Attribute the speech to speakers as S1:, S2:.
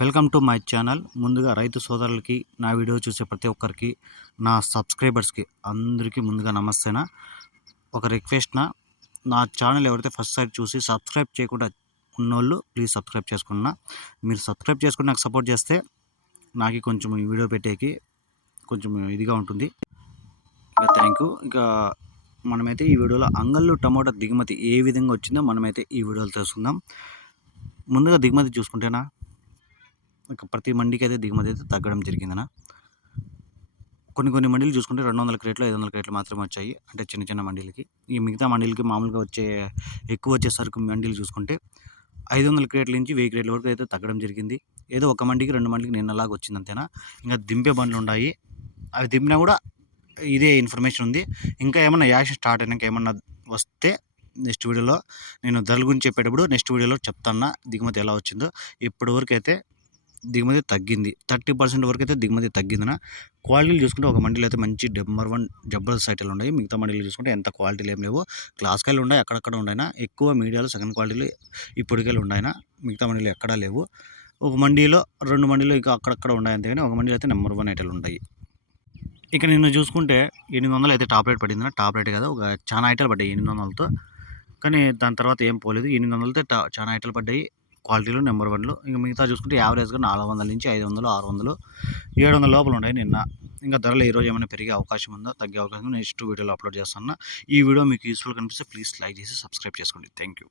S1: Welcome to my channel. ముందుగా రైతు సోదరులకి నా వీడియో చూసే ప్రతి ఒక్కరికి నా సబ్స్క్రైబర్స్కి అందరికీ ముందుగా నమస్తేనా? ఒక రిక్వెస్ట్న? నా ఛానల్ ఎవరైతే ఫస్ట్ సైడ్ చూసి సబ్స్క్రైబ్ చేయకుండా ఉన్నోళ్ళు ప్లీజ్ సబ్స్క్రైబ్ చేసుకున్నా. మీరు సబ్స్క్రైబ్ చేసుకుని నాకు సపోర్ట్ చేస్తే నాకు కొంచెం ఈ వీడియో పెట్టేకి కొంచెం ఇదిగా ఉంటుంది. ఇంకా థ్యాంక్ యూ ఇంకా మనమైతే ఈ వీడియోలో అంగళ్ళు టమోటా దిగుమతి ఏ విధంగా వచ్చిందో మనమైతే ఈ వీడియోలో తెలుసుకుందాం. ముందుగా దిగుమతి చూసుకుంటేనా? ప్రతి మండికి అయితే దిగుమతి అయితే తగ్గడం జరిగిందనా కొన్ని కొన్ని మండీలు చూసుకుంటే రెండు వందల క్రేట్లు ఐదు వందల క్రేట్లు మాత్రమే వచ్చాయి. అంటే చిన్న చిన్న మండీలకి. ఈ మిగతా మండీలకి మామూలుగా వచ్చే ఎక్కువ వచ్చే సరుకు మండీలు చూసుకుంటే ఐదు వందల క్రేట్ల నుంచి వెయ్యి క్రేట్ల వరకు అయితే తగ్గడం జరిగింది. ఏదో ఒక మండికి రెండు మండికి నిన్నలాగా వచ్చింది అంతేనా? ఇంకా దింపే బండ్లు ఉన్నాయి అవి దింపినా కూడా ఇదే ఇన్ఫర్మేషన్ ఉంది. ఇంకా ఏమన్నా యాక్షన్ స్టార్ట్ అయినాక ఏమన్నా వస్తే నెక్స్ట్ వీడియోలో నేను ధరల గురించి చెప్పేటప్పుడు నెక్స్ట్ వీడియోలో చెప్తాను దిగుమతి ఎలా వచ్చిందో. ఇప్పటి వరకు అయితే దిగుమతి తగ్గింది. థర్టీ పర్సెంట్ వరకు అయితే దిగుమతి తగ్గిందిన క్వాలిటీలు చూసుకుంటే ఒక మండీలో అయితే మంచి నెంబర్ వన్ జబర్దస్త్ సైటలు ఉన్నాయి. మిగతా మండీలు చూసుకుంటే ఎంత క్వాలిటీలు ఏం లేవు. క్లాస్ కాయలు ఉన్నాయి అక్కడక్కడ ఉన్నాయినా ఎక్కువ మీడియాలో సెకండ్ క్వాలిటీలు ఇప్పటికెళ్ళి ఉన్నాయినా మిగతా మండీలు ఎక్కడా లేవు. ఒక మండీలో రెండు మండీలో ఇంకా అక్కడక్కడ ఉన్నాయి అంతేగాని ఒక మండీలో అయితే నెంబర్ వన్ ఐటెలు ఉంటాయి. ఇక నిన్ను చూసుకుంటే ఎనిమిది వందలు అయితే టాప్ రేట్ పడింది టాప్ రేట్ కదా ఒక చాలా ఐటెలు పడ్డాయి ఎనిమిది వందలతో. కానీ దాని తర్వాత ఏం పోలేదు. ఎనిమిది వందలతో టా- చాలా ఐటెలు పడ్డాయి. క్వాలిటీలో నెంబర్ వన్లో. ఇంకా మిగతా చూసుకుంటే యావరేజ్గా నాలుగు వందల నుంచి ఐదు వందలు ఆరు వందలు ఏడు వందల లోపల ఉన్నాయి నిన్న. ఇంకా ధరలు ఈ రోజు ఏమైనా పెరిగే అవకాశం ఉందో? తగ్గే అవకాశం నెక్స్ట్ వీడియోలో అప్లోడ్ చేస్తాను ఈ వీడియో మీకు యూస్ఫుల్ కనిపిస్తే ప్లీజ్ లైక్ చేసి సబ్స్క్రైబ్ చేసుకోండి. Thank you